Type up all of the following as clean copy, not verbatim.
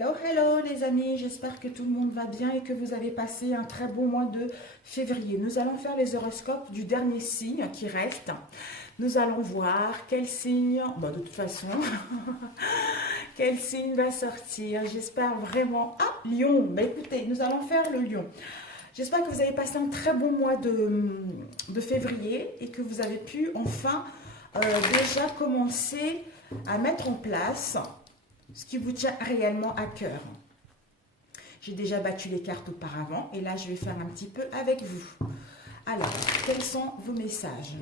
Hello, hello les amis, j'espère que tout le monde va bien et que vous avez passé un très bon mois de février. Nous allons faire les horoscopes du dernier signe qui reste. Nous allons voir quel signe, de toute façon, quel signe va sortir. J'espère vraiment... Ah, Lion, écoutez, nous allons faire le Lion. J'espère que vous avez passé un très bon mois de février et que vous avez pu enfin déjà commencer à mettre en place ce qui vous tient réellement à cœur. J'ai déjà battu les cartes auparavant et là je vais faire un petit peu avec vous. Alors, quels sont vos messages?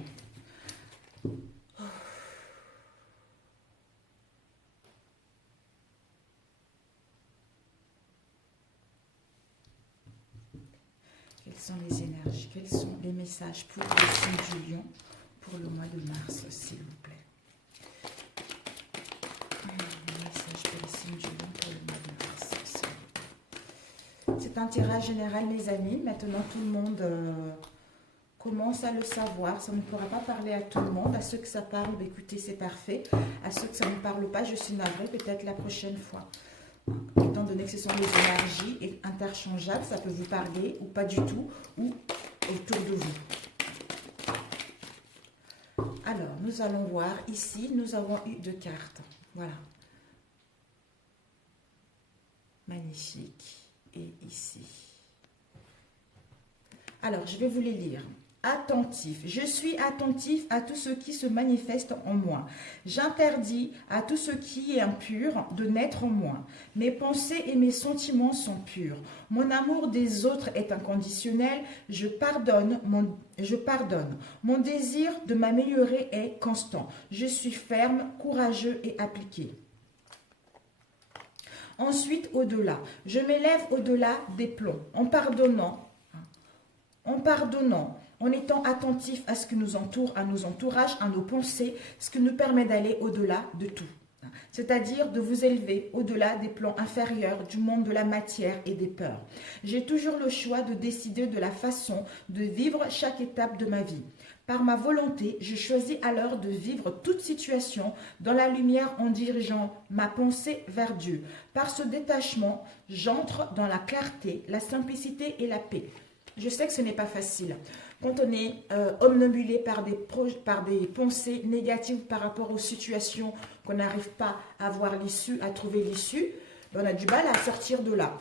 Quelles sont les énergies? Quels sont les messages pour le signe du Lion pour le mois de mars, s'il vous plaît? C'est un tirage général, mes amis. Maintenant, tout le monde commence à le savoir. Ça ne pourra pas parler à tout le monde. À ceux que ça parle, écoutez, c'est parfait. À ceux que ça ne parle pas, je suis navrée. Peut-être la prochaine fois. Étant donné que ce sont les énergies interchangeables, ça peut vous parler ou pas du tout, ou autour de vous. Alors, nous allons voir. Ici, nous avons eu 2 cartes. Voilà. Magnifique. Et ici. Alors, je vais vous les lire. Attentif. Je suis attentif à tout ce qui se manifeste en moi. J'interdis à tout ce qui est impur de naître en moi. Mes pensées et mes sentiments sont purs. Mon amour des autres est inconditionnel. Je pardonne. Mon désir de m'améliorer est constant. Je suis ferme, courageux et appliqué. Ensuite, au-delà. Je m'élève au-delà des plombs, en pardonnant, en étant attentif à ce qui nous entoure, à nos entourages, à nos pensées, ce qui nous permet d'aller au-delà de tout. C'est-à-dire de vous élever au-delà des plans inférieurs du monde de la matière et des peurs. J'ai toujours le choix de décider de la façon de vivre chaque étape de ma vie. Par ma volonté, je choisis alors de vivre toute situation dans la lumière en dirigeant ma pensée vers Dieu. Par ce détachement, j'entre dans la clarté, la simplicité et la paix. Je sais que ce n'est pas facile. Quand on est omnibulé par des pensées négatives par rapport aux situations qu'on n'arrive pas à voir l'issue, à trouver l'issue, on a du mal à sortir de là.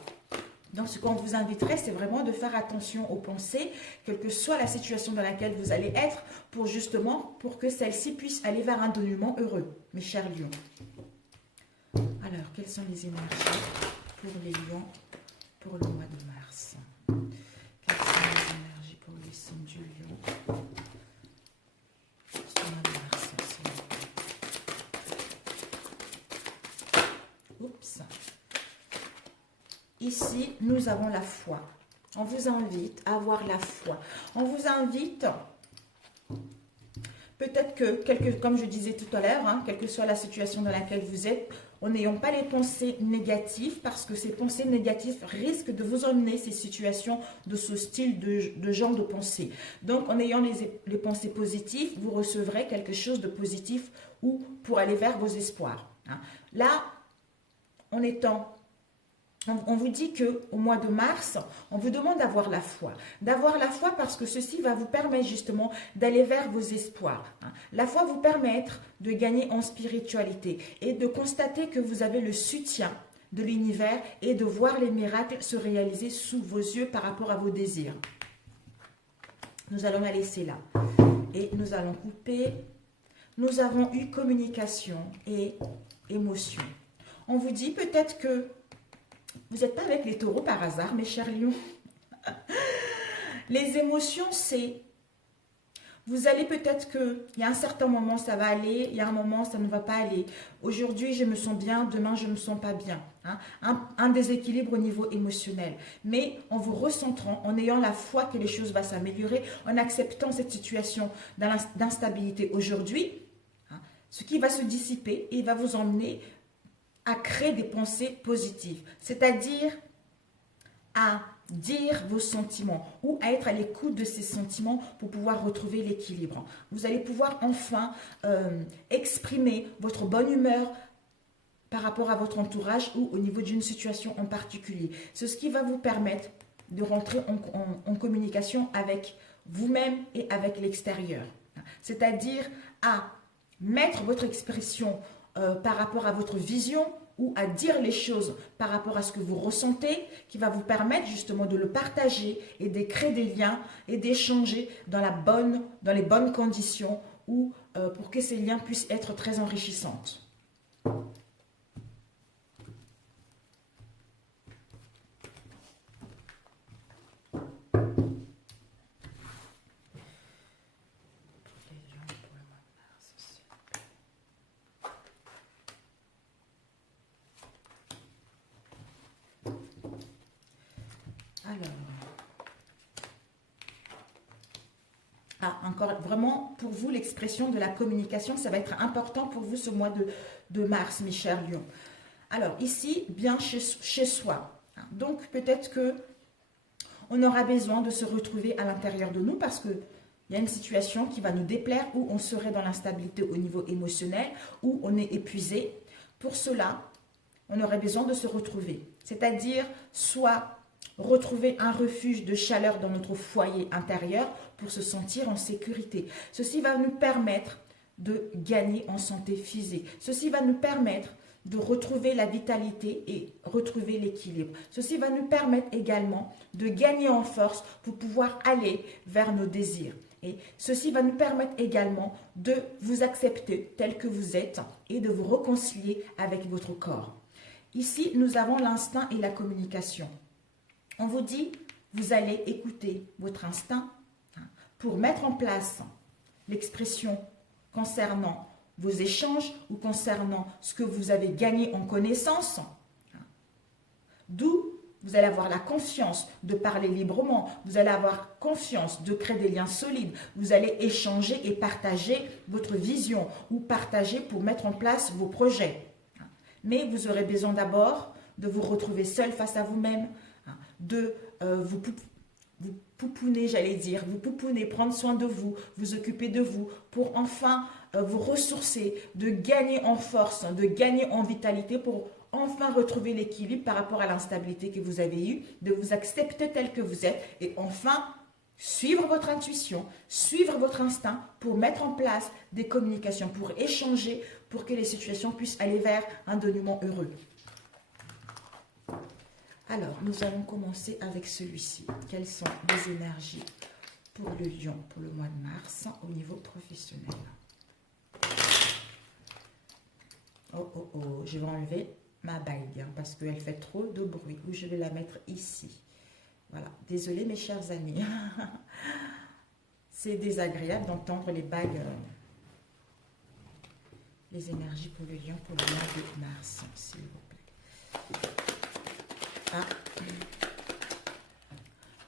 Donc, ce qu'on vous inviterait, c'est vraiment de faire attention aux pensées, quelle que soit la situation dans laquelle vous allez être, pour que celle-ci puisse aller vers un dénouement heureux, mes chers lions. Alors, quelles sont les énergies pour les lions pour le mois de mars? Quelles sont les énergies pour les signes du lion sur le mois de mars? Oups. Ici, nous avons la foi. On vous invite à avoir la foi. On vous invite, peut-être que, comme je disais tout à l'heure, quelle que soit la situation dans laquelle vous êtes, en n'ayant pas les pensées négatives, parce que ces pensées négatives risquent de vous emmener ces situations de ce style de genre de pensée. Donc, en ayant les pensées positives, vous recevrez quelque chose de positif ou pour aller vers vos espoirs. Là, on vous dit qu'au mois de mars, on vous demande d'avoir la foi. D'avoir la foi parce que ceci va vous permettre justement d'aller vers vos espoirs. La foi vous permettre de gagner en spiritualité et de constater que vous avez le soutien de l'univers et de voir les miracles se réaliser sous vos yeux par rapport à vos désirs. Nous allons la laisser là. Et nous allons couper. Nous avons eu communication et émotion. On vous dit peut-être que vous n'êtes pas avec les taureaux par hasard, mes chers lions. Les émotions, c'est... Vous allez peut-être qu'il y a un certain moment, ça va aller. Il y a un moment, ça ne va pas aller. Aujourd'hui, je me sens bien. Demain, je ne me sens pas bien. Un déséquilibre au niveau émotionnel. Mais en vous recentrant, en ayant la foi que les choses vont s'améliorer, en acceptant cette situation d'instabilité aujourd'hui, ce qui va se dissiper et va vous emmener à créer des pensées positives, c'est-à-dire à dire vos sentiments ou à être à l'écoute de ces sentiments pour pouvoir retrouver l'équilibre. Vous allez pouvoir enfin exprimer votre bonne humeur par rapport à votre entourage ou au niveau d'une situation en particulier. C'est ce qui va vous permettre de rentrer en communication avec vous-même et avec l'extérieur. C'est-à-dire à mettre votre expression par rapport à votre vision ou à dire les choses par rapport à ce que vous ressentez, qui va vous permettre justement de le partager et de créer des liens et d'échanger dans les bonnes conditions ou pour que ces liens puissent être très enrichissants. Encore vraiment pour vous, l'expression de la communication, ça va être important pour vous ce mois de mars, mes chers lions. Alors ici, bien chez soi. Donc peut-être que on aura besoin de se retrouver à l'intérieur de nous parce que il y a une situation qui va nous déplaire où on serait dans l'instabilité au niveau émotionnel, où on est épuisé. Pour cela, on aurait besoin de se retrouver. C'est-à-dire soit retrouver un refuge de chaleur dans notre foyer intérieur pour se sentir en sécurité. Ceci va nous permettre de gagner en santé physique. Ceci va nous permettre de retrouver la vitalité et retrouver l'équilibre. Ceci va nous permettre également de gagner en force pour pouvoir aller vers nos désirs. Et ceci va nous permettre également de vous accepter tel que vous êtes et de vous réconcilier avec votre corps. Ici, nous avons l'instinct et la communication. On vous dit, vous allez écouter votre instinct pour mettre en place l'expression concernant vos échanges ou concernant ce que vous avez gagné en connaissance. D'où vous allez avoir la confiance de parler librement, vous allez avoir confiance de créer des liens solides, vous allez échanger et partager votre vision ou partager pour mettre en place vos projets. Mais vous aurez besoin d'abord de vous retrouver seul face à vous-même, de vous pouponner, j'allais dire, vous pouponner, prendre soin de vous, vous occuper de vous, pour enfin vous ressourcer, de gagner en force, de gagner en vitalité, pour enfin retrouver l'équilibre par rapport à l'instabilité que vous avez eue, de vous accepter tel que vous êtes et enfin suivre votre intuition, suivre votre instinct pour mettre en place des communications, pour échanger, pour que les situations puissent aller vers un dénouement heureux. Alors, nous allons commencer avec celui-ci. Quelles sont les énergies pour le lion pour le mois de mars au niveau professionnel? Oh, oh, oh, je vais enlever ma bague parce qu'elle fait trop de bruit. Ou je vais la mettre ici. Voilà, désolée mes chers amis. C'est désagréable d'entendre les bagues. Les énergies pour le lion pour le mois de mars, s'il vous plaît. Ah.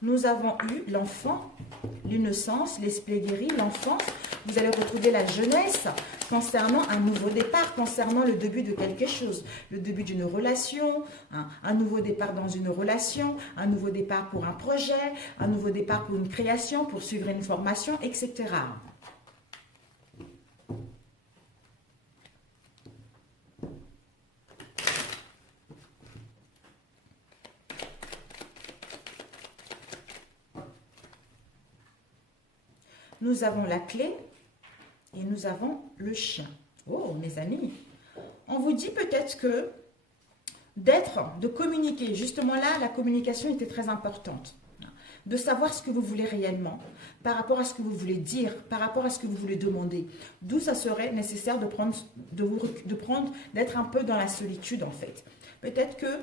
Nous avons eu l'enfant, l'innocence, l'esprit guéri, l'enfance. Vous allez retrouver la jeunesse concernant un nouveau départ, concernant le début de quelque chose. Le début d'une relation, un nouveau départ dans une relation, un nouveau départ pour un projet, un nouveau départ pour une création, pour suivre une formation, etc. Nous avons la clé et nous avons le chien. Oh, mes amis, on vous dit peut-être que de communiquer, justement là, la communication était très importante. De savoir ce que vous voulez réellement, par rapport à ce que vous voulez dire, par rapport à ce que vous voulez demander. D'où ça serait nécessaire d'être un peu dans la solitude en fait. Peut-être que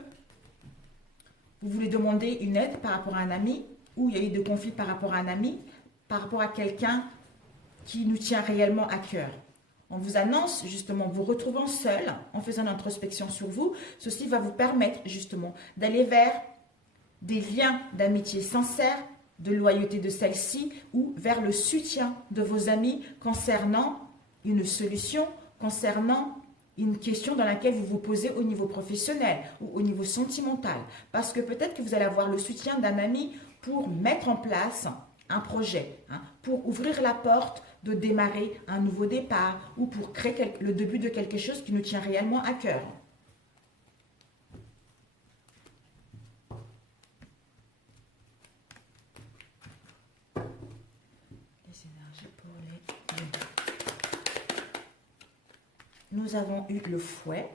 vous voulez demander une aide par rapport à un ami, ou il y a eu des conflits par rapport à un ami, par rapport à quelqu'un qui nous tient réellement à cœur. On vous annonce justement, vous retrouvant seul, en faisant une introspection sur vous, ceci va vous permettre justement d'aller vers des liens d'amitié sincère, de loyauté de celle-ci, ou vers le soutien de vos amis concernant une solution, concernant une question dans laquelle vous vous posez au niveau professionnel ou au niveau sentimental. Parce que peut-être que vous allez avoir le soutien d'un ami pour mettre en place un projet, pour ouvrir la porte de démarrer un nouveau départ ou pour créer le début de quelque chose qui nous tient réellement à cœur. nous avons eu le fouet.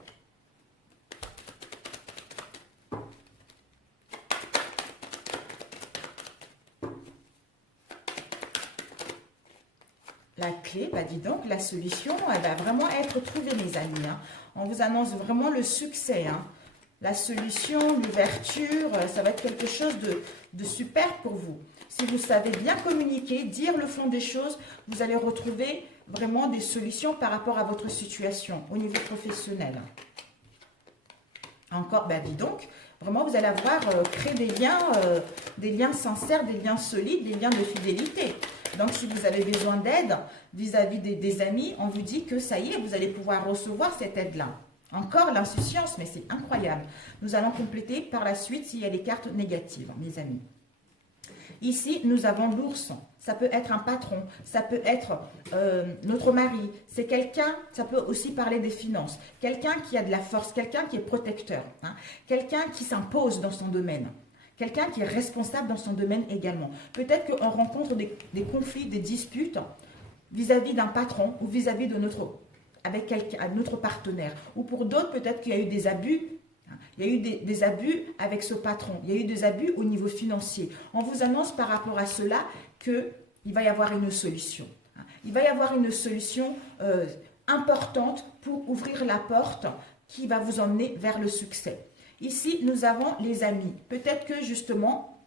La clé, bah dis donc, la solution, elle va vraiment être trouvée, mes amis. Hein. On vous annonce vraiment le succès. Hein. La solution, l'ouverture, ça va être quelque chose de super pour vous. Si vous savez bien communiquer, dire le fond des choses, vous allez retrouver vraiment des solutions par rapport à votre situation au niveau professionnel. Encore, bah dis donc, vraiment vous allez avoir créé des liens sincères, des liens solides, des liens de fidélité. Donc, si vous avez besoin d'aide vis-à-vis des amis, on vous dit que ça y est, vous allez pouvoir recevoir cette aide-là. Encore l'insouciance, mais c'est incroyable. Nous allons compléter par la suite s'il y a des cartes négatives, mes amis. Ici, nous avons l'ours. Ça peut être un patron, ça peut être notre mari. C'est quelqu'un, ça peut aussi parler des finances. Quelqu'un qui a de la force, quelqu'un qui est protecteur. Hein, quelqu'un qui s'impose dans son domaine. Quelqu'un qui est responsable dans son domaine également. Peut-être qu'on rencontre des conflits, des disputes vis-à-vis d'un patron ou vis-à-vis de notre partenaire. Ou pour d'autres, peut-être qu'il y a eu des abus. Il y a eu des abus avec ce patron. Il y a eu des abus au niveau financier. On vous annonce par rapport à cela qu'il va y avoir une solution. Il va y avoir une solution importante pour ouvrir la porte qui va vous emmener vers le succès. Ici, nous avons les amis. Peut-être que justement,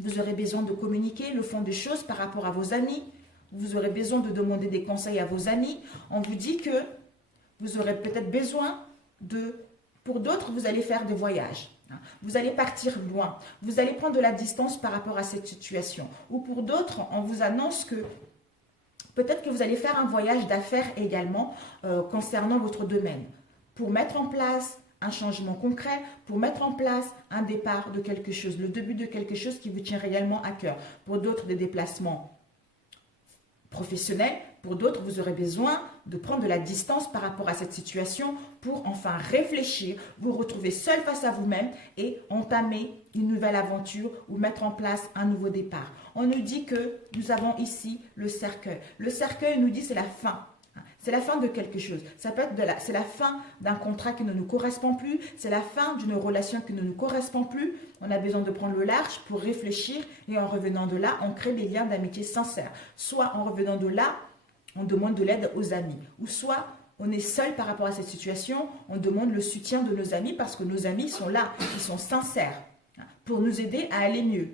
vous aurez besoin de communiquer le fond des choses par rapport à vos amis. Vous aurez besoin de demander des conseils à vos amis. On vous dit que vous aurez peut-être besoin pour d'autres, vous allez faire des voyages. Vous allez partir loin. Vous allez prendre de la distance par rapport à cette situation. Ou pour d'autres, on vous annonce que peut-être que vous allez faire un voyage d'affaires également concernant votre domaine. Pour mettre en place un changement concret, pour mettre en place un départ de quelque chose, le début de quelque chose qui vous tient réellement à cœur. Pour d'autres, des déplacements professionnels. Pour d'autres, vous aurez besoin de prendre de la distance par rapport à cette situation pour enfin réfléchir, vous retrouver seul face à vous-même et entamer une nouvelle aventure ou mettre en place un nouveau départ. On nous dit que nous avons ici le cercueil. Le cercueil nous dit c'est la fin. C'est la fin de quelque chose. Ça peut être c'est la fin d'un contrat qui ne nous correspond plus. C'est la fin d'une relation qui ne nous correspond plus. On a besoin de prendre le large pour réfléchir et en revenant de là, on crée des liens d'amitié sincères. Soit en revenant de là, on demande de l'aide aux amis. Ou soit on est seul par rapport à cette situation, on demande le soutien de nos amis parce que nos amis sont là, ils sont sincères pour nous aider à aller mieux.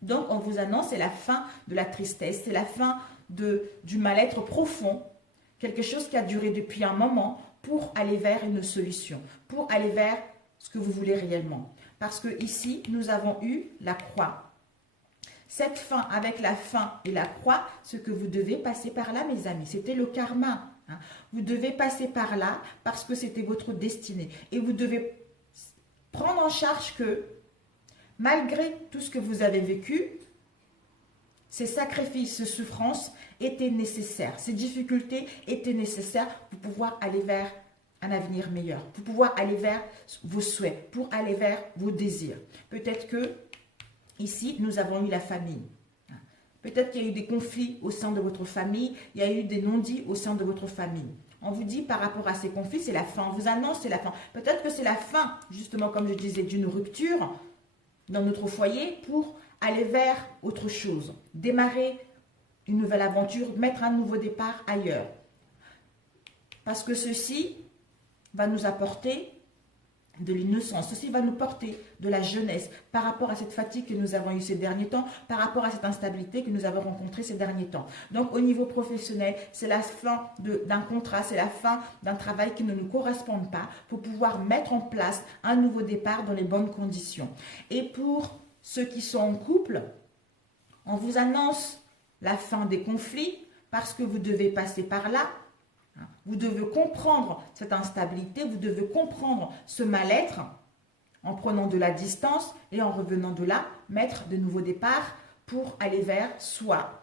Donc on vous annonce, c'est la fin de la tristesse, c'est la fin du mal-être profond. Quelque chose qui a duré depuis un moment pour aller vers une solution, pour aller vers ce que vous voulez réellement. Parce que ici, nous avons eu la croix. Cette fin, avec la fin et la croix, ce que vous devez passer par là, mes amis, c'était le karma. Hein. Vous devez passer par là parce que c'était votre destinée. Et vous devez prendre en charge que, malgré tout ce que vous avez vécu, ces sacrifices, ces souffrances étaient nécessaires. Ces difficultés étaient nécessaires pour pouvoir aller vers un avenir meilleur, pour pouvoir aller vers vos souhaits, pour aller vers vos désirs. Peut-être que ici, nous avons eu la famille. Peut-être qu'il y a eu des conflits au sein de votre famille, il y a eu des non-dits au sein de votre famille. On vous dit par rapport à ces conflits, c'est la fin. On vous annonce, c'est la fin. Peut-être que c'est la fin, justement, comme je disais, d'une rupture dans notre foyer pour aller vers autre chose, démarrer une nouvelle aventure, mettre un nouveau départ ailleurs. Parce que ceci va nous apporter de l'innocence, ceci va nous porter de la jeunesse par rapport à cette fatigue que nous avons eue ces derniers temps, par rapport à cette instabilité que nous avons rencontrée ces derniers temps. Donc au niveau professionnel, c'est la fin d'un contrat, c'est la fin d'un travail qui ne nous correspond pas pour pouvoir mettre en place un nouveau départ dans les bonnes conditions. Et pour ceux qui sont en couple, on vous annonce la fin des conflits parce que vous devez passer par là. Vous devez comprendre cette instabilité, vous devez comprendre ce mal-être en prenant de la distance et en revenant de là, mettre de nouveaux départs pour aller vers soit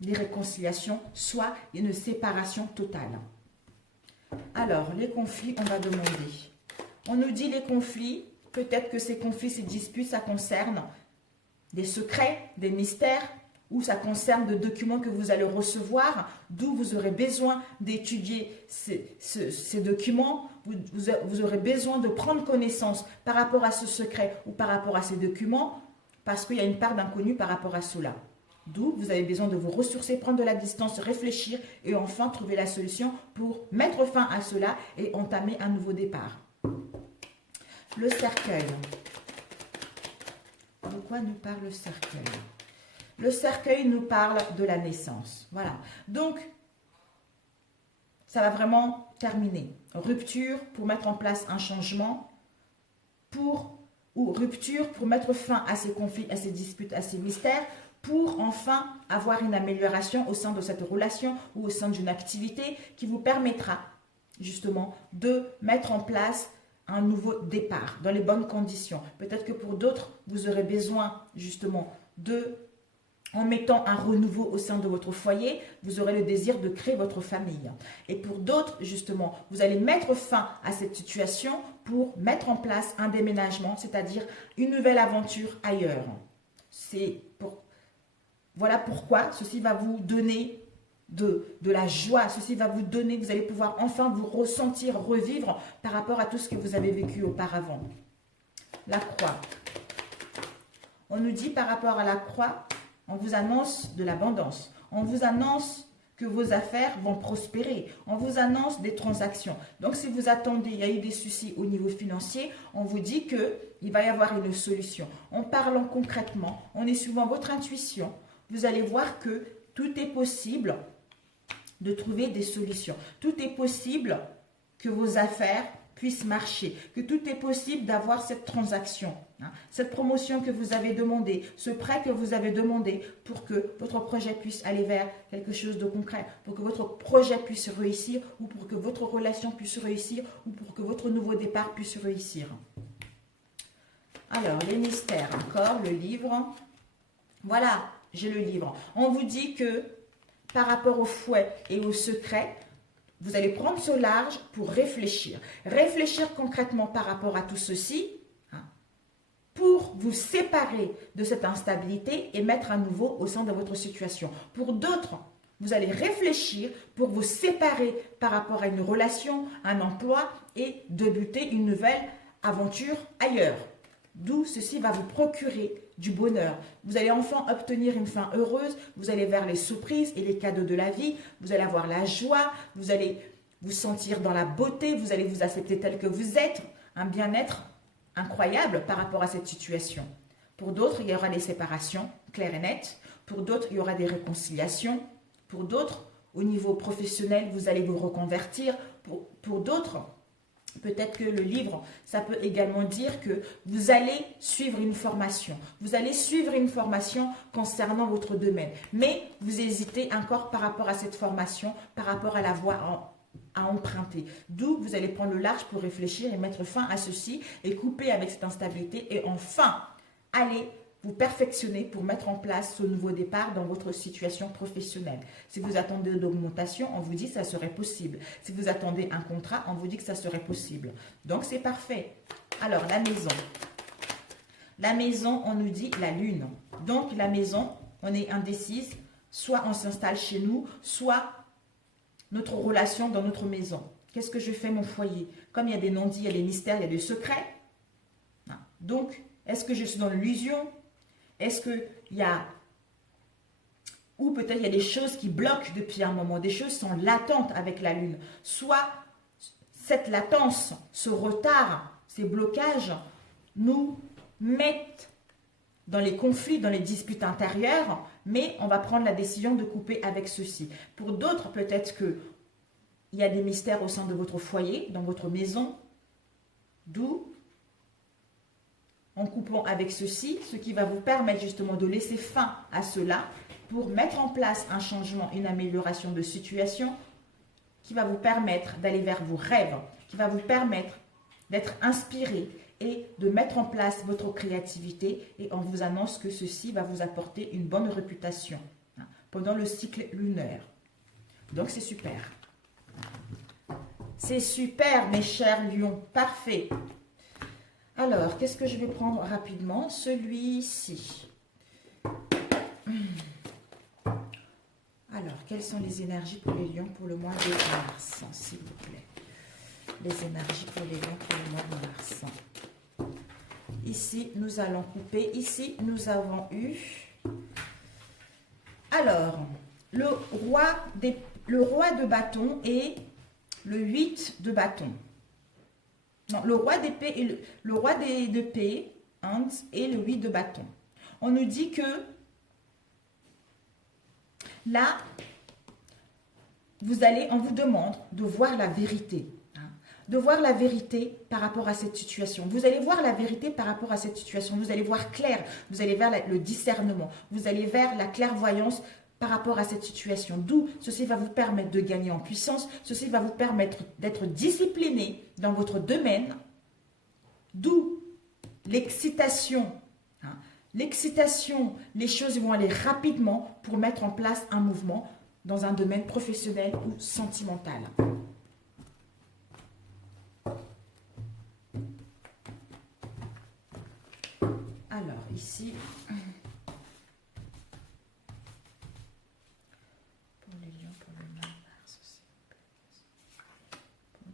des réconciliations, soit une séparation totale. Alors, les conflits, on va demander. On nous dit les conflits, peut-être que ces conflits, ces disputes, ça concerne des secrets, des mystères, ou ça concerne de documents que vous allez recevoir, d'où vous aurez besoin d'étudier ces documents, vous aurez besoin de prendre connaissance par rapport à ce secret ou par rapport à ces documents, parce qu'il y a une part d'inconnu par rapport à cela. D'où vous avez besoin de vous ressourcer, prendre de la distance, réfléchir et enfin trouver la solution pour mettre fin à cela et entamer un nouveau départ. Le cercueil. De quoi nous parle le cercueil? Le cercueil nous parle de la naissance. Voilà. Donc, ça va vraiment terminer. Rupture pour mettre en place un changement, ou rupture pour mettre fin à ces conflits, à ces disputes, à ces mystères, pour enfin avoir une amélioration au sein de cette relation ou au sein d'une activité qui vous permettra justement de mettre en place un nouveau départ dans les bonnes conditions. Peut-être que pour d'autres, vous aurez besoin justement en mettant un renouveau au sein de votre foyer, vous aurez le désir de créer votre famille. Et pour d'autres, justement, vous allez mettre fin à cette situation pour mettre en place un déménagement, c'est-à-dire une nouvelle aventure ailleurs. Voilà pourquoi ceci va vous donner de la joie, ceci va vous donner, vous allez pouvoir enfin vous ressentir, revivre par rapport à tout ce que vous avez vécu auparavant. La croix. On nous dit par rapport à la croix, on vous annonce de l'abondance, on vous annonce que vos affaires vont prospérer, on vous annonce des transactions. Donc si vous attendez, il y a eu des soucis au niveau financier, on vous dit qu'il va y avoir une solution. En parlant concrètement, en est suivant votre intuition, vous allez voir que tout est possible de trouver des solutions. Tout est possible que vos affaires puissent marcher, que tout est possible d'avoir cette transaction, cette promotion que vous avez demandée, ce prêt que vous avez demandé pour que votre projet puisse aller vers quelque chose de concret, pour que votre projet puisse réussir ou pour que votre relation puisse réussir ou pour que votre nouveau départ puisse réussir. Alors, les mystères, encore, le livre. Voilà, j'ai le livre. On vous dit que par rapport au fouet et au secret, vous allez prendre ce large pour réfléchir. Réfléchir concrètement par rapport à tout ceci pour vous séparer de cette instabilité et mettre à nouveau au sein de votre situation. Pour d'autres, vous allez réfléchir pour vous séparer par rapport à une relation, un emploi et débuter une nouvelle aventure ailleurs. D'où ceci va vous procurer du bonheur. Vous allez enfin obtenir une fin heureuse, vous allez vers les surprises et les cadeaux de la vie, vous allez avoir la joie, vous allez vous sentir dans la beauté, vous allez vous accepter tel que vous êtes, un bien-être incroyable par rapport à cette situation. Pour d'autres, il y aura des séparations claires et nettes, pour d'autres, il y aura des réconciliations, pour d'autres, au niveau professionnel, vous allez vous reconvertir, pour d'autres, peut-être que le livre, ça peut également dire que vous allez suivre une formation. Vous allez suivre une formation concernant votre domaine. Mais vous hésitez encore par rapport à cette formation, par rapport à la voie à emprunter. D'où vous allez prendre le large pour réfléchir et mettre fin à ceci et couper avec cette instabilité et enfin aller vous perfectionner pour mettre en place ce nouveau départ dans votre situation professionnelle. Si vous attendez d'augmentation, on vous dit que ça serait possible. Si vous attendez un contrat, on vous dit que ça serait possible. Donc, c'est parfait. Alors, la maison. La maison, on nous dit la lune. Donc, la maison, on est indécise. Soit on s'installe chez nous, soit notre relation dans notre maison. Qu'est-ce que je fais, mon foyer? Comme il y a des non-dits, il y a des mystères, il y a des secrets. Donc, est-ce que je suis dans l'illusion? Est-ce qu'il y a, ou peut-être il y a des choses qui bloquent depuis un moment, des choses sont latentes avec la lune. Soit cette latence, ce retard, ces blocages nous mettent dans les conflits, dans les disputes intérieures, mais on va prendre la décision de couper avec ceci. Pour d'autres, peut-être qu'il y a des mystères au sein de votre foyer, dans votre maison, d'où en coupant avec ceci, ce qui va vous permettre justement de laisser fin à cela pour mettre en place un changement, une amélioration de situation qui va vous permettre d'aller vers vos rêves, qui va vous permettre d'être inspiré et de mettre en place votre créativité. Et on vous annonce que ceci va vous apporter une bonne réputation pendant le cycle lunaire. Donc c'est super. C'est super mes chers lions, parfait. Alors, qu'est-ce que je vais prendre rapidement? Celui-ci. quelles sont les énergies pour les lions pour le mois de mars, s'il vous plaît? Les énergies pour les lions pour le mois de mars. Ici, nous allons couper. Ici, nous avons eu... Alors, le roi de bâton et le 8 de bâton. Non, le roi d'épée et le roi d'épée et le 8 de bâton. On nous dit que là, on vous demande de voir la vérité. De voir la vérité par rapport à cette situation. Vous allez voir la vérité par rapport à cette situation. Vous allez voir clair. Vous allez vers le discernement. Vous allez vers la clairvoyance par rapport à cette situation. D'où ceci va vous permettre de gagner en puissance. Ceci va vous permettre d'être discipliné dans votre domaine. D'où l'excitation. L'excitation, les choses vont aller rapidement pour mettre en place un mouvement dans un domaine professionnel ou sentimental. Alors, ici, pour les lions, pour le mois de mars aussi. Pour les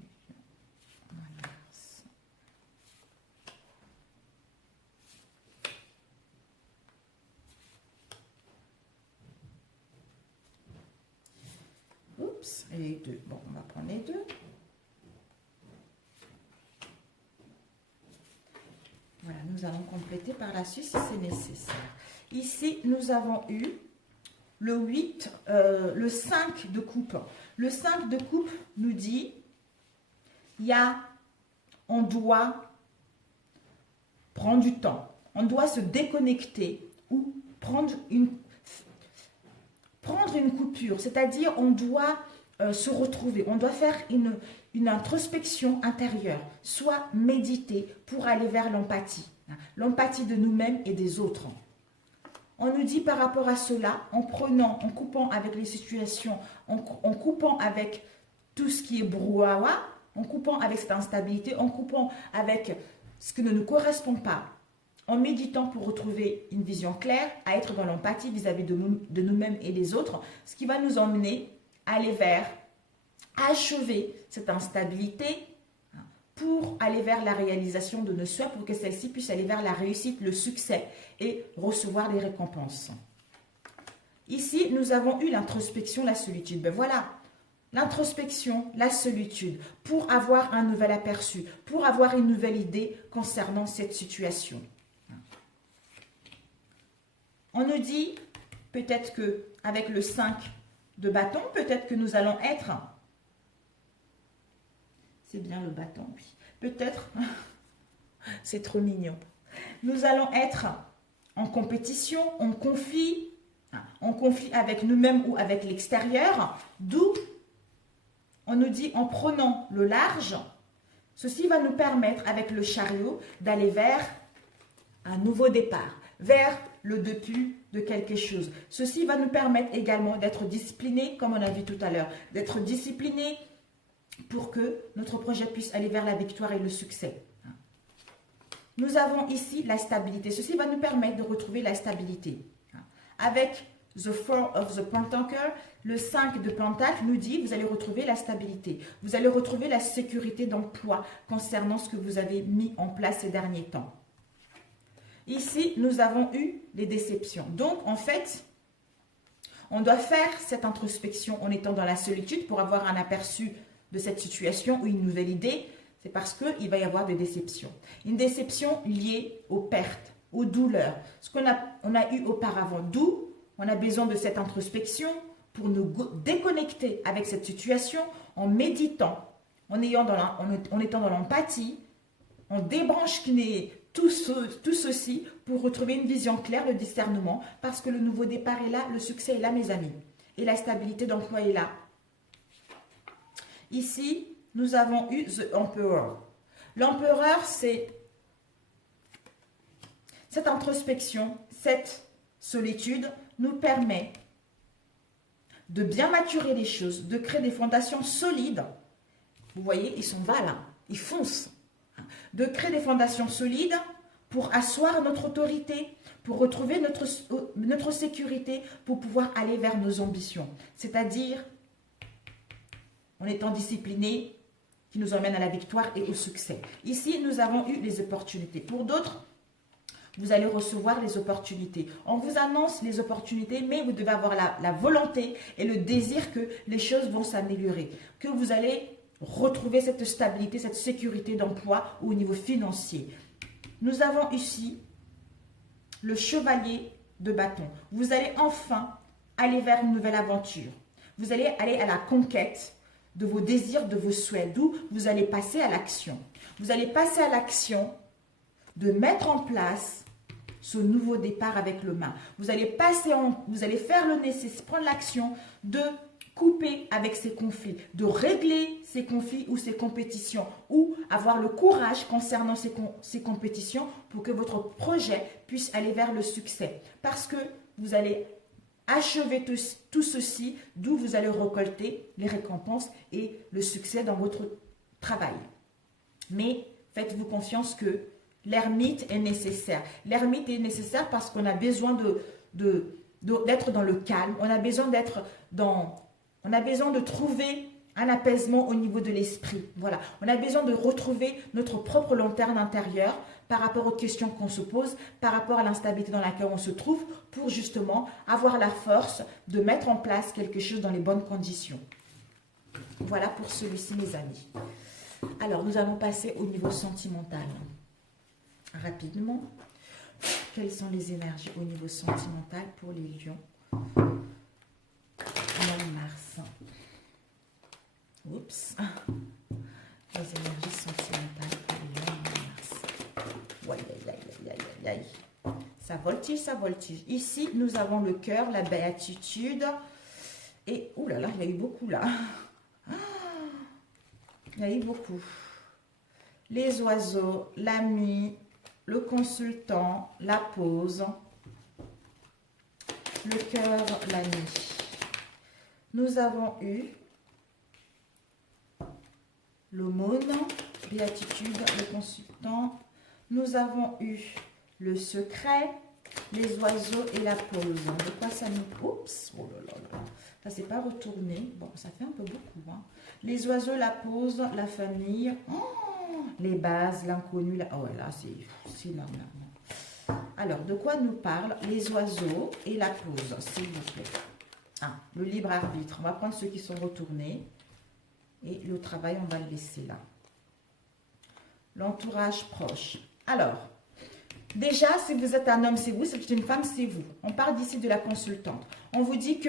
lions, mois de mars. Oups, et les deux. Bon, on va prendre les deux. Voilà, nous allons compléter par la suite si c'est nécessaire. Ici, nous avons eu le 8, le 5 de coupe. Le 5 de coupe nous dit, on doit prendre du temps. On doit se déconnecter ou prendre une coupure. C'est-à-dire, on doit se retrouver. On doit faire une introspection intérieure, soit méditer pour aller vers l'empathie. L'empathie de nous-mêmes et des autres. On nous dit par rapport à cela, en coupant avec les situations, en coupant avec tout ce qui est brouhaha, en coupant avec cette instabilité, en coupant avec ce qui ne nous correspond pas, en méditant pour retrouver une vision claire, à être dans l'empathie vis-à-vis de nous-mêmes et des autres, ce qui va nous emmener à aller vers achever cette instabilité pour aller vers la réalisation de nos souhaits, pour que celle-ci puisse aller vers la réussite, le succès et recevoir les récompenses. Ici, nous avons eu l'introspection, la solitude. Ben voilà, l'introspection, la solitude, pour avoir un nouvel aperçu, pour avoir une nouvelle idée concernant cette situation. On nous dit, peut-être qu'avec le 5 de bâton, peut-être que nous allons être... C'est bien le bâton, oui. Peut-être, c'est trop mignon. Nous allons être en compétition, en conflit avec nous-mêmes ou avec l'extérieur. D'où, on nous dit, en prenant le large, ceci va nous permettre, avec le chariot, d'aller vers un nouveau départ, vers le début de quelque chose. Ceci va nous permettre également d'être disciplinés, comme on a vu tout à l'heure, d'être disciplinés pour que notre projet puisse aller vers la victoire et le succès. Nous avons ici la stabilité. Ceci va nous permettre de retrouver la stabilité. Avec the 4 of the Pentacle, le 5 de Pentacle nous dit, vous allez retrouver la stabilité. Vous allez retrouver la sécurité d'emploi concernant ce que vous avez mis en place ces derniers temps. Ici, nous avons eu les déceptions. Donc, en fait, on doit faire cette introspection en étant dans la solitude pour avoir un aperçu de cette situation ou une nouvelle idée. C'est parce qu'il va y avoir des déceptions. Une déception liée aux pertes, aux douleurs, ce qu'on a eu auparavant. D'où on a besoin de cette introspection pour nous déconnecter avec cette situation en méditant, en étant dans l'empathie, on débranche tout ceci pour retrouver une vision claire, le discernement, parce que le nouveau départ est là, le succès est là, mes amis. Et la stabilité d'emploi est là. Ici, nous avons eu The Emperor. L'empereur, c'est cette introspection, cette solitude nous permet de bien maturer les choses, de créer des fondations solides. Vous voyez, ils sont là, ils foncent. De créer des fondations solides pour asseoir notre autorité, pour retrouver notre sécurité, pour pouvoir aller vers nos ambitions. C'est-à-dire, en étant discipliné, qui nous emmène à la victoire et au succès. Ici, nous avons eu les opportunités. Pour d'autres, vous allez recevoir les opportunités. On vous annonce les opportunités, mais vous devez avoir la volonté et le désir que les choses vont s'améliorer, que vous allez retrouver cette stabilité, cette sécurité d'emploi au niveau financier. Nous avons ici le chevalier de bâton. Vous allez enfin aller vers une nouvelle aventure. Vous allez aller à la conquête de vos désirs, de vos souhaits, d'où vous allez passer à l'action. Vous allez passer à l'action de mettre en place ce nouveau départ avec le main. Vous allez faire le nécessaire, prendre l'action de couper avec ces conflits, de régler ces conflits ou ces compétitions, ou avoir le courage concernant ces compétitions pour que votre projet puisse aller vers le succès. Parce que vous allez achever tout ceci, d'où vous allez récolter les récompenses et le succès dans votre travail. Mais faites-vous confiance que l'ermite est nécessaire. L'ermite est nécessaire parce qu'on a besoin d'être dans le calme. On a besoin de trouver un apaisement au niveau de l'esprit. Voilà. On a besoin de retrouver notre propre lanterne intérieure par rapport aux questions qu'on se pose, par rapport à l'instabilité dans laquelle on se trouve, pour justement avoir la force de mettre en place quelque chose dans les bonnes conditions. Voilà pour celui-ci, mes amis. Alors, nous allons passer au niveau sentimental. Rapidement, quelles sont les énergies au niveau sentimental pour les lions? Mois de mars. Oups. Les énergies sentimentales pour les lions mois de mars. Aïe, aïe, aïe, aïe. Ça voltige, ça voltige. Ici, nous avons le cœur, la béatitude. Et, ouh là là, il y a eu beaucoup là. Il y a eu beaucoup. Les oiseaux, l'ami, le consultant, la pause, le cœur, l'ami. Nous avons eu l'aumône, béatitude, le consultant. Nous avons eu le secret, les oiseaux et la pause. De quoi ça nous... Oups, oh là là là. Ça ne s'est pas retourné. Bon, ça fait un peu beaucoup. Hein. Les oiseaux, la pause, la famille. Oh, les bases, l'inconnu. Oh là, c'est énorme. Alors, de quoi nous parlent les oiseaux et la pause, s'il vous plaît? Ah, le libre arbitre. On va prendre ceux qui sont retournés. Et le travail, on va le laisser là. L'entourage proche. Alors, déjà, si vous êtes un homme, c'est vous. Si vous êtes une femme, c'est vous. On parle d'ici de la consultante. On vous dit que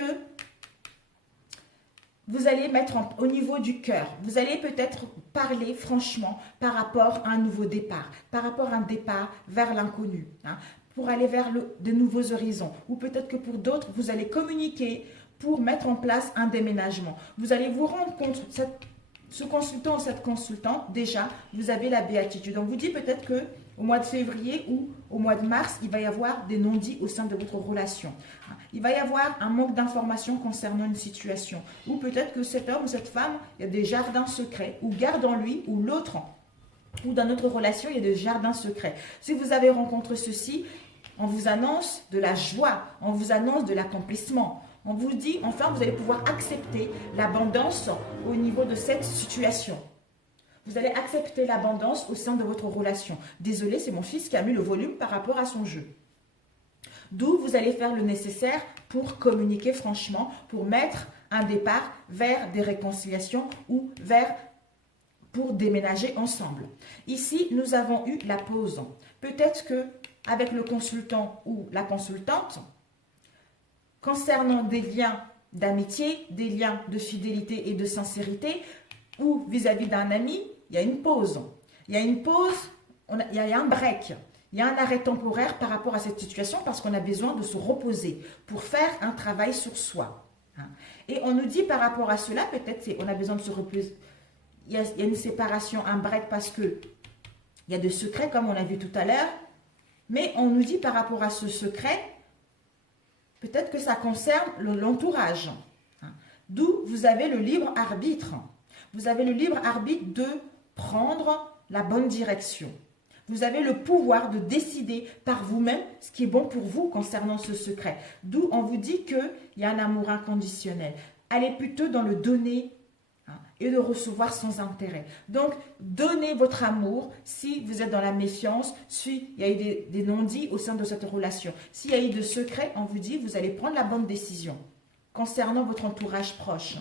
vous allez mettre au niveau du cœur. Vous allez peut-être parler franchement par rapport à un nouveau départ. Par rapport à un départ vers l'inconnu. Hein, pour aller vers de nouveaux horizons. Ou peut-être que pour d'autres, vous allez communiquer pour mettre en place un déménagement. Vous allez vous rendre compte, ce consultant ou cette consultante, déjà, vous avez la béatitude. On vous dit peut-être que au mois de février ou au mois de mars, il va y avoir des non-dits au sein de votre relation. Il va y avoir un manque d'informations concernant une situation. Ou peut-être que cet homme ou cette femme, il y a des jardins secrets, ou garde en lui, ou l'autre, ou dans notre relation, il y a des jardins secrets. Si vous avez rencontré ceci, on vous annonce de la joie, on vous annonce de l'accomplissement. On vous dit, enfin, vous allez pouvoir accepter l'abondance au niveau de cette situation. Vous allez accepter l'abondance au sein de votre relation. Désolé, c'est mon fils qui a mis le volume par rapport à son jeu. D'où vous allez faire le nécessaire pour communiquer franchement, pour mettre un départ vers des réconciliations ou pour déménager ensemble. Ici, nous avons eu la pause. Peut-être que avec le consultant ou la consultante, concernant des liens d'amitié, des liens de fidélité et de sincérité, ou vis-à-vis d'un ami, il y a une pause. Il y a une pause, il y a un break. Il y a un arrêt temporaire par rapport à cette situation parce qu'on a besoin de se reposer pour faire un travail sur soi. Et on nous dit par rapport à cela, peut-être on a besoin de se reposer. Il y a une séparation, un break parce que il y a des secrets comme on a vu tout à l'heure. Mais on nous dit par rapport à ce secret, peut-être que ça concerne l'entourage. D'où vous avez le libre arbitre. Vous avez le libre arbitre de prendre la bonne direction. Vous avez le pouvoir de décider par vous-même ce qui est bon pour vous concernant ce secret. D'où on vous dit qu'il y a un amour inconditionnel. Allez plutôt dans le donner et de recevoir sans intérêt. Donc, donnez votre amour si vous êtes dans la méfiance, si il y a eu des non-dits au sein de cette relation. S'il y a eu de secrets, on vous dit, vous allez prendre la bonne décision concernant votre entourage proche.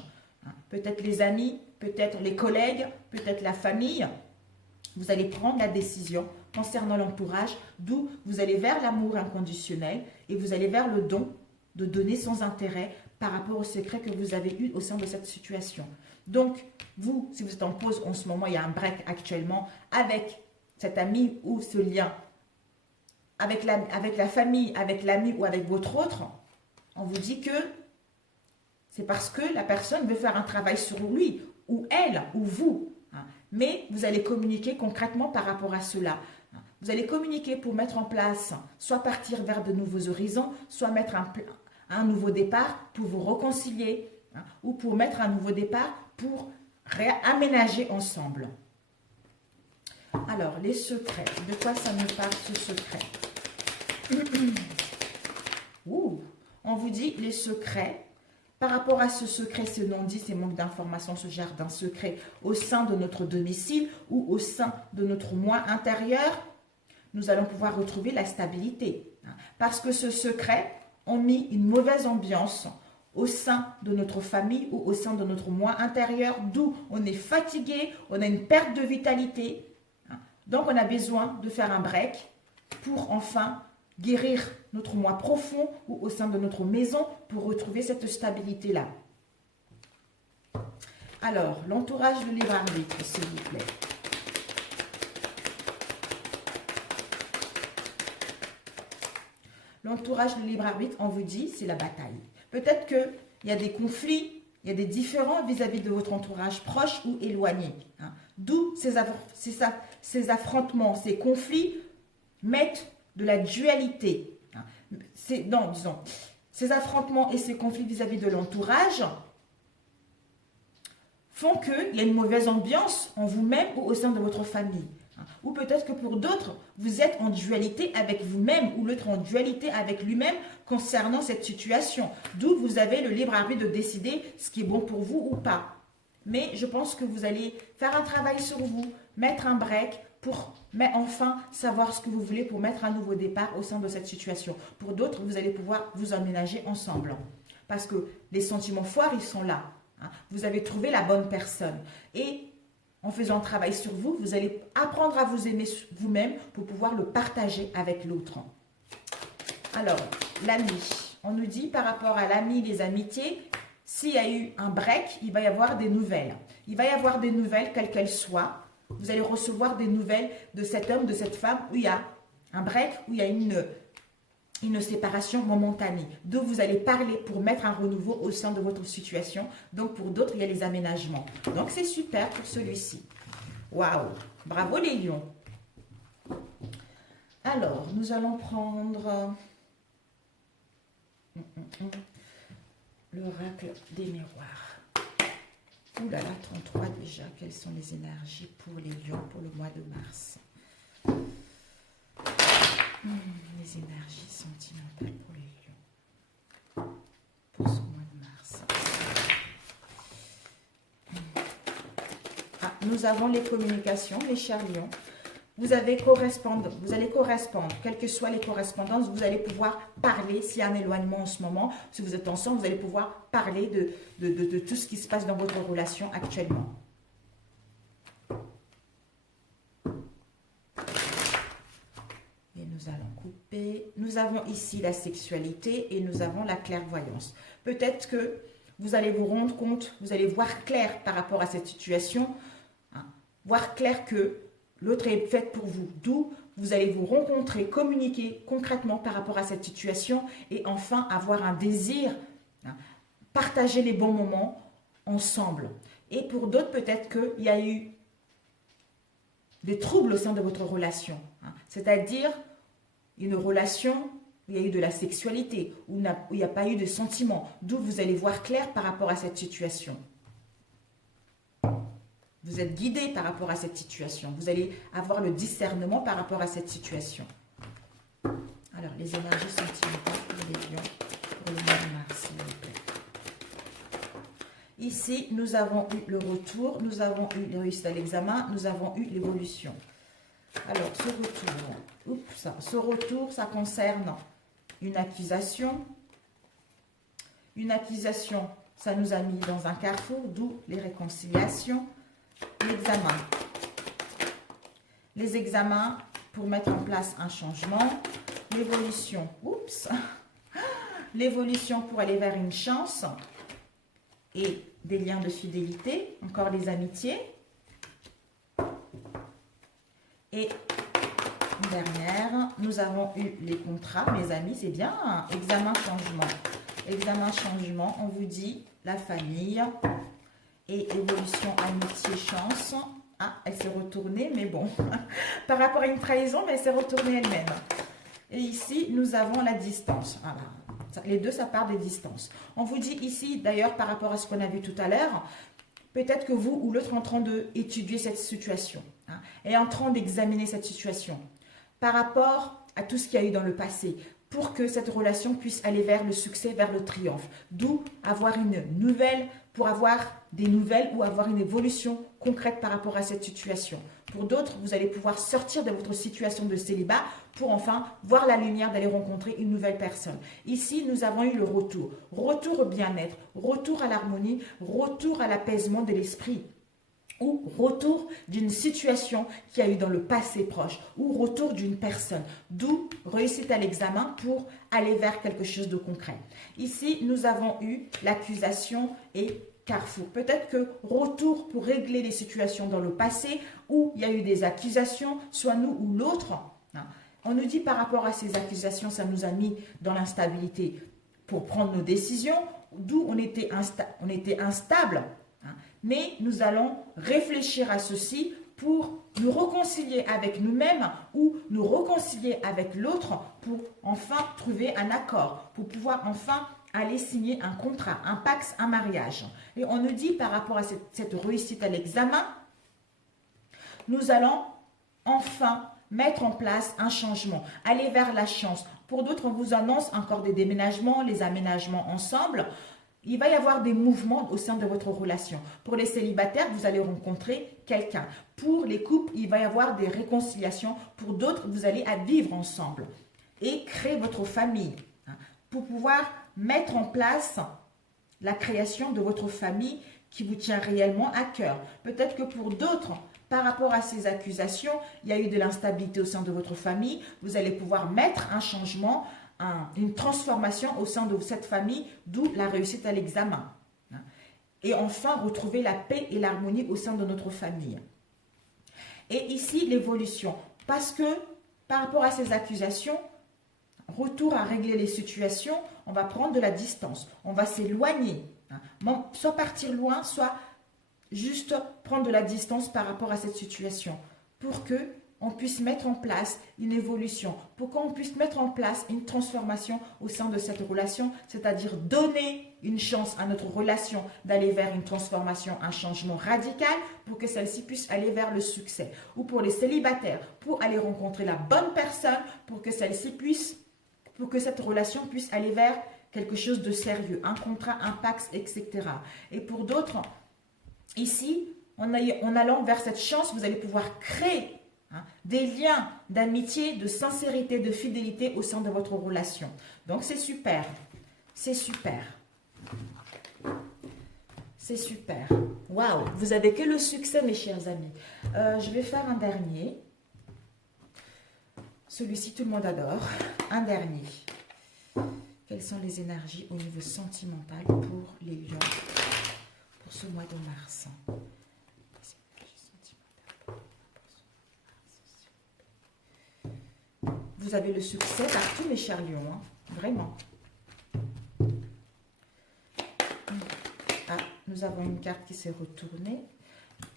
Peut-être les amis, peut-être les collègues, peut-être la famille. Vous allez prendre la décision concernant l'entourage, d'où vous allez vers l'amour inconditionnel et vous allez vers le don de donner sans intérêt par rapport au secret que vous avez eu au sein de cette situation. Donc, vous, si vous êtes en pause en ce moment, il y a un break actuellement avec cet ami ou ce lien, avec la famille, avec l'ami ou avec votre autre, on vous dit que c'est parce que la personne veut faire un travail sur lui, ou elle, ou vous. Mais vous allez communiquer concrètement par rapport à cela. Vous allez communiquer pour mettre en place, soit partir vers de nouveaux horizons, soit mettre un nouveau départ pour vous réconcilier, ou pour mettre un nouveau départ pour aménager ensemble. Alors, les secrets. De quoi ça me parle, ce secret? On vous dit les secrets. Par rapport à ce secret, ce non-dit, ces manques d'informations, ce jardin secret au sein de notre domicile ou au sein de notre moi intérieur, nous allons pouvoir retrouver la stabilité. Parce que ce secret a mis une mauvaise ambiance au sein de notre famille ou au sein de notre moi intérieur, d'où on est fatigué, on a une perte de vitalité. Donc, on a besoin de faire un break pour enfin guérir notre moi profond ou au sein de notre maison pour retrouver cette stabilité-là. Alors, l'entourage de libre arbitre, s'il vous plaît. L'entourage de libre arbitre, on vous dit, c'est la bataille. Peut-être qu'il y a des conflits, il y a des différends vis-à-vis de votre entourage proche ou éloigné. D'où ces affrontements, ces conflits mettent de la dualité. Disons, ces affrontements et ces conflits vis-à-vis de l'entourage font qu'il y a une mauvaise ambiance en vous-même ou au sein de votre famille. Ou peut-être que pour d'autres, vous êtes en dualité avec vous-même ou l'autre en dualité avec lui-même concernant cette situation. D'où vous avez le libre arbitre de décider ce qui est bon pour vous ou pas. Mais je pense que vous allez faire un travail sur vous, mettre un break pour enfin savoir ce que vous voulez pour mettre un nouveau départ au sein de cette situation. Pour d'autres, vous allez pouvoir vous emménager ensemble. Parce que les sentiments forts, ils sont là. Vous avez trouvé la bonne personne. Et en faisant un travail sur vous, vous allez apprendre à vous aimer vous-même pour pouvoir le partager avec l'autre. Alors, l'ami. On nous dit par rapport à l'ami, les amitiés, s'il y a eu un break, il va y avoir des nouvelles. Il va y avoir des nouvelles, quelles qu'elles soient. Vous allez recevoir des nouvelles de cet homme, de cette femme, où il y a un break, où il y a une séparation momentanée. D'où vous allez parler pour mettre un renouveau au sein de votre situation. Donc, pour d'autres, il y a les aménagements. Donc, c'est super pour celui-ci. Waouh! Bravo les lions! Alors, nous allons prendre l'oracle des miroirs. Ouh là là, 33 déjà. Quelles sont les énergies pour les lions pour le mois de mars? Les énergies sentimentales pour les lions pour ce mois de mars. Nous avons les communications, les chers lions. Vous allez correspondre, quelles que soient les correspondances, vous allez pouvoir parler s'il y a un éloignement en ce moment. Si vous êtes ensemble, vous allez pouvoir parler de tout ce qui se passe dans votre relation actuellement. Et nous allons couper. Nous avons ici la sexualité et nous avons la clairvoyance. Peut-être que vous allez vous rendre compte, vous allez voir clair par rapport à cette situation, voir clair que l'autre est faite pour vous, d'où vous allez vous rencontrer, communiquer concrètement par rapport à cette situation et enfin avoir un désir, partager les bons moments ensemble. Et pour d'autres, peut-être qu'il y a eu des troubles au sein de votre relation, c'est-à-dire une relation où il y a eu de la sexualité, où il n'y a pas eu de sentiments, d'où vous allez voir clair par rapport à cette situation. Vous êtes guidé par rapport à cette situation. Vous allez avoir le discernement par rapport à cette situation. Alors, les énergies sentimentales pour les lions, pour le mois de mars, s'il vous plaît. Ici, nous avons eu le retour, nous avons eu les réussites à l'examen, nous avons eu l'évolution. Alors, ce retour, ça concerne une accusation. Une accusation, ça nous a mis dans un carrefour, d'où les réconciliations. L'examen. Les examens pour mettre en place un changement. L'évolution. Oups. L'évolution pour aller vers une chance. Et des liens de fidélité. Encore les amitiés. Et une dernière, nous avons eu les contrats, mes amis, c'est bien. Examen-changement. Examen-changement, on vous dit la famille. Et évolution, amitié, chance. Ah, elle s'est retournée, mais bon. Par rapport à une trahison, mais elle s'est retournée elle-même. Et ici, nous avons la distance. Voilà. Les deux, ça part des distances. On vous dit ici, d'ailleurs, par rapport à ce qu'on a vu tout à l'heure, peut-être que vous ou l'autre est en train d'étudier cette situation. Est en train d'examiner cette situation. Par rapport à tout ce qu'il y a eu dans le passé, pour que cette relation puisse aller vers le succès, vers le triomphe. D'où avoir une nouvelle, pour avoir des nouvelles ou avoir une évolution concrète par rapport à cette situation. Pour d'autres, vous allez pouvoir sortir de votre situation de célibat pour enfin voir la lumière d'aller rencontrer une nouvelle personne. Ici, nous avons eu le retour. Retour au bien-être, retour à l'harmonie, retour à l'apaisement de l'esprit. Ou retour d'une situation qui a eu dans le passé proche, ou retour d'une personne, d'où réussite à l'examen pour aller vers quelque chose de concret. Ici, nous avons eu l'accusation et carrefour. Peut-être que retour pour régler les situations dans le passé, où il y a eu des accusations, soit nous ou l'autre. On nous dit par rapport à ces accusations, ça nous a mis dans l'instabilité pour prendre nos décisions, d'où on était instable. Mais nous allons réfléchir à ceci pour nous réconcilier avec nous-mêmes ou nous réconcilier avec l'autre pour enfin trouver un accord, pour pouvoir enfin aller signer un contrat, un pax, un mariage. Et on nous dit par rapport à cette réussite à l'examen, nous allons enfin mettre en place un changement, aller vers la chance. Pour d'autres, on vous annonce encore des déménagements, les aménagements ensemble. Il va y avoir des mouvements au sein de votre relation. Pour les célibataires, vous allez rencontrer quelqu'un. Pour les couples, il va y avoir des réconciliations. Pour d'autres, vous allez vivre ensemble et créer votre famille. Pour pouvoir mettre en place la création de votre famille qui vous tient réellement à cœur. Peut-être que pour d'autres, par rapport à ces accusations, il y a eu de l'instabilité au sein de votre famille. Vous allez pouvoir mettre un changement, une transformation au sein de cette famille, d'où la réussite à l'examen. Et enfin, retrouver la paix et l'harmonie au sein de notre famille. Et ici, l'évolution. Parce que, par rapport à ces accusations, retour à régler les situations, on va prendre de la distance. On va s'éloigner. Soit partir loin, soit juste prendre de la distance par rapport à cette situation. Pour que on puisse mettre en place une évolution, pour qu'on puisse mettre en place une transformation au sein de cette relation, c'est-à-dire donner une chance à notre relation d'aller vers une transformation, un changement radical pour que celle-ci puisse aller vers le succès. Ou pour les célibataires, pour aller rencontrer la bonne personne pour que celle-ci puisse, pour que cette relation puisse aller vers quelque chose de sérieux, un contrat, un pax, etc. Et pour d'autres, ici, en allant vers cette chance, vous allez pouvoir créer des liens d'amitié, de sincérité, de fidélité au sein de votre relation. Donc, c'est super. C'est super. C'est super. Waouh, vous avez que le succès, mes chers amis. Je vais faire un dernier. Celui-ci, tout le monde adore. Un dernier. Quelles sont les énergies au niveau sentimental pour les lions pour ce mois de mars? Vous avez le succès partout, mes chers lions. Vraiment. Ah, nous avons une carte qui s'est retournée.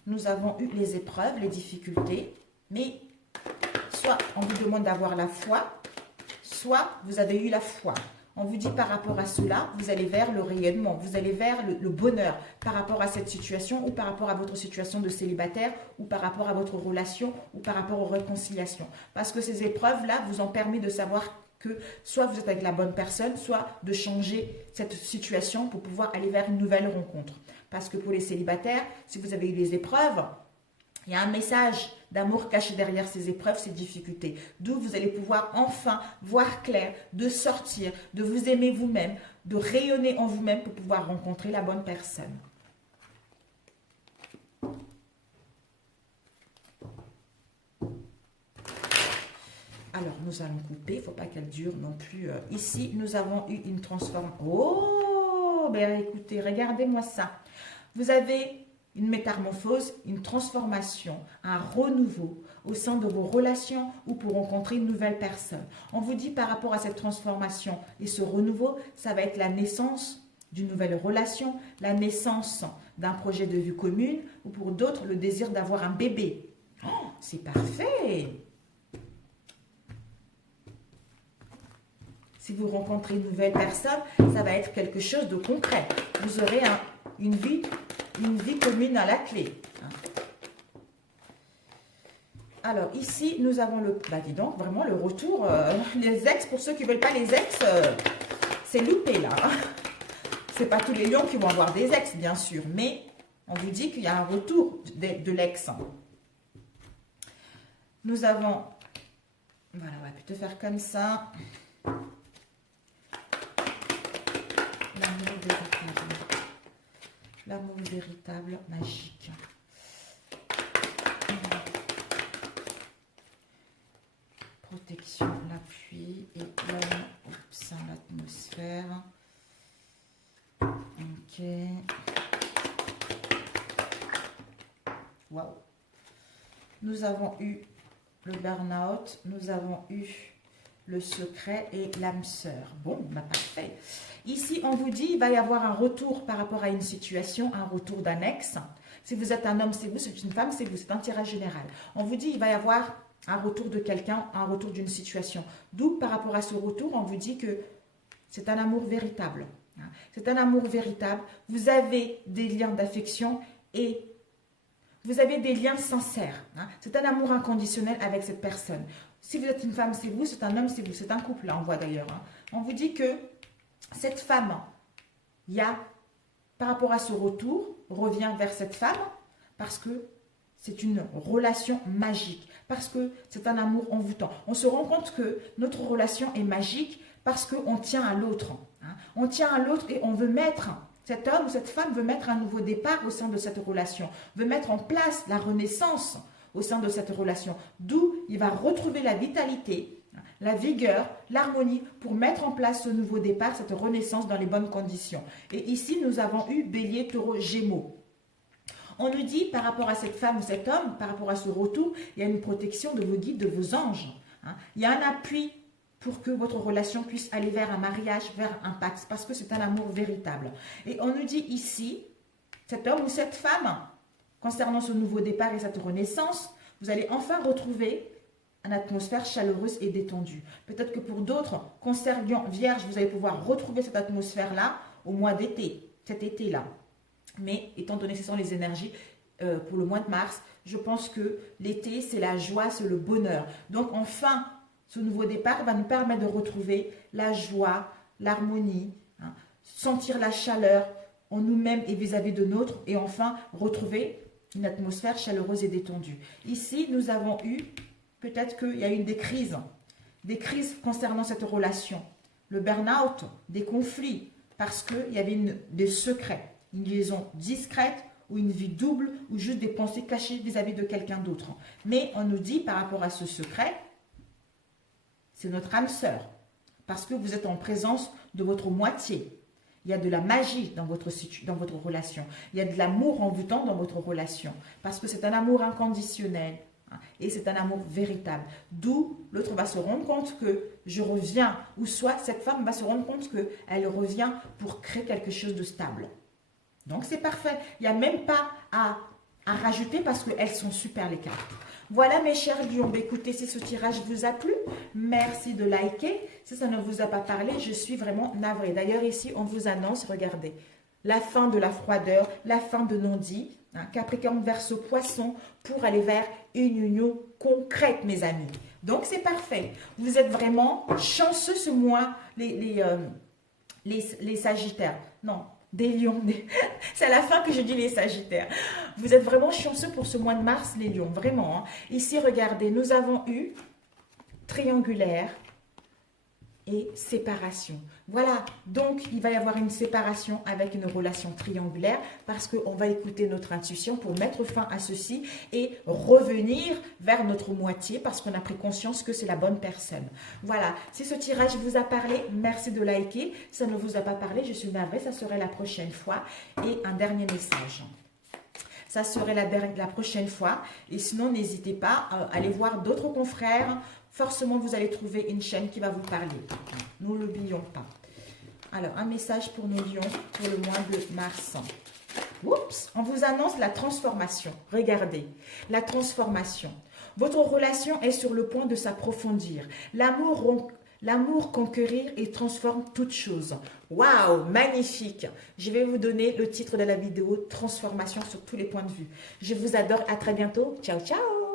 Nous avons eu les épreuves, les difficultés. Mais soit on vous demande d'avoir la foi, soit vous avez eu la foi. On vous dit par rapport à cela, vous allez vers le rayonnement, vous allez vers le bonheur par rapport à cette situation ou par rapport à votre situation de célibataire ou par rapport à votre relation ou par rapport aux réconciliations. Parce que ces épreuves-là vous ont permis de savoir que soit vous êtes avec la bonne personne, soit de changer cette situation pour pouvoir aller vers une nouvelle rencontre. Parce que pour les célibataires, si vous avez eu des épreuves, il y a un message d'amour caché derrière ces épreuves, ces difficultés. D'où vous allez pouvoir enfin voir clair, de sortir, de vous aimer vous-même, de rayonner en vous-même pour pouvoir rencontrer la bonne personne. Alors, nous allons couper, il ne faut pas qu'elle dure non plus. Ici, nous avons eu une transformation. Oh, ben écoutez, regardez-moi ça. Vous avez une métamorphose, une transformation, un renouveau au sein de vos relations ou pour rencontrer une nouvelle personne. On vous dit par rapport à cette transformation et ce renouveau, ça va être la naissance d'une nouvelle relation, la naissance d'un projet de vie commune ou pour d'autres, le désir d'avoir un bébé. Oh, c'est parfait! Si vous rencontrez une nouvelle personne, ça va être quelque chose de concret. Vous aurez une vie commune à la clé. Alors ici, nous avons le... Bah dis donc, vraiment le retour. Les ex, pour ceux qui ne veulent pas les ex, c'est loupé là. C'est pas tous les lions qui vont avoir des ex, bien sûr. Mais on vous dit qu'il y a un retour de l'ex. Nous avons... Voilà, on va plutôt faire comme ça. L'amour véritable, magique. Protection, l'appui et l'atmosphère. Ok. Waouh. Nous avons eu le burn-out, nous avons eu le secret et l'âme sœur. Bon, bah parfait. Ici, on vous dit, il va y avoir un retour par rapport à une situation, un retour d'un ex. Si vous êtes un homme, c'est vous, c'est une femme, c'est vous, c'est un tirage général. On vous dit, il va y avoir un retour de quelqu'un, un retour d'une situation. D'où, par rapport à ce retour, on vous dit que c'est un amour véritable. C'est un amour véritable. Vous avez des liens d'affection et vous avez des liens sincères. C'est un amour inconditionnel avec cette personne. Si vous êtes une femme, c'est vous, c'est un homme, c'est vous. C'est un couple, là, on voit d'ailleurs. On vous dit que cette femme, il y a, par rapport à ce retour, revient vers cette femme parce que c'est une relation magique, parce que c'est un amour envoûtant. On se rend compte que notre relation est magique parce qu'on tient à l'autre. On tient à l'autre et on veut mettre, cet homme ou cette femme veut mettre un nouveau départ au sein de cette relation, veut mettre en place la renaissance au sein de cette relation. D'où il va retrouver la vitalité, la vigueur, l'harmonie pour mettre en place ce nouveau départ, cette renaissance dans les bonnes conditions. Et ici, nous avons eu Bélier, Taureau, Gémeaux. On nous dit par rapport à cette femme ou cet homme, par rapport à ce retour, il y a une protection de vos guides, de vos anges. Il y a un appui pour que votre relation puisse aller vers un mariage, vers un pacte, parce que c'est un amour véritable. Et on nous dit ici, cet homme ou cette femme, concernant ce nouveau départ et cette renaissance, vous allez enfin retrouver une atmosphère chaleureuse et détendue. Peut-être que pour d'autres, concernant Vierge, vous allez pouvoir retrouver cette atmosphère-là au mois d'été, cet été-là. Mais étant donné que ce sont les énergies pour le mois de mars, je pense que l'été, c'est la joie, c'est le bonheur. Donc enfin, ce nouveau départ va nous permettre de retrouver la joie, l'harmonie, sentir la chaleur en nous-mêmes et vis-à-vis de l'autre, et enfin retrouver une atmosphère chaleureuse et détendue. Ici, nous avons eu, peut-être qu'il y a eu des crises concernant cette relation. Le burn-out, des conflits, parce qu'il y avait des secrets, une liaison discrète ou une vie double ou juste des pensées cachées vis-à-vis de quelqu'un d'autre. Mais on nous dit par rapport à ce secret, c'est notre âme sœur, parce que vous êtes en présence de votre moitié. Il y a de la magie dans votre relation. Il y a de l'amour envoûtant dans votre relation. Parce que c'est un amour inconditionnel. Et c'est un amour véritable. D'où l'autre va se rendre compte que je reviens. Ou soit cette femme va se rendre compte qu'elle revient pour créer quelque chose de stable. Donc c'est parfait. Il n'y a même pas à rajouter parce qu'elles sont super les cartes. Voilà mes chers lions, écoutez, si ce tirage vous a plu, merci de liker. Si ça ne vous a pas parlé, je suis vraiment navrée. D'ailleurs ici, on vous annonce, regardez, la fin de la froideur, la fin de non-dit, hein, Capricorne verseau poisson pour aller vers une union concrète, mes amis. Donc c'est parfait. Vous êtes vraiment chanceux ce mois, les Sagittaires. Non, des lions. C'est à la fin que je dis les Sagittaires. Vous êtes vraiment chanceux pour ce mois de mars, les lions. Vraiment. Hein. Ici, regardez, nous avons eu triangulaire et séparation. Voilà, donc il va y avoir une séparation avec une relation triangulaire parce qu'on va écouter notre intuition pour mettre fin à ceci et revenir vers notre moitié parce qu'on a pris conscience que c'est la bonne personne. Voilà, si ce tirage vous a parlé, merci de liker. Si ça ne vous a pas parlé, je suis navrée, ça serait la prochaine fois. Et un dernier message. Ça serait la prochaine fois. Et sinon, n'hésitez pas à aller voir d'autres confrères. Forcément, vous allez trouver une chaîne qui va vous parler. Nous ne l'oublions pas. Alors, un message pour nos lions pour le mois de mars. Oups, on vous annonce la transformation. Regardez, la transformation. Votre relation est sur le point de s'approfondir. L'amour conquérir et transforme toute chose. Waouh, magnifique. Je vais vous donner le titre de la vidéo, transformation sur tous les points de vue. Je vous adore, à très bientôt. Ciao, ciao.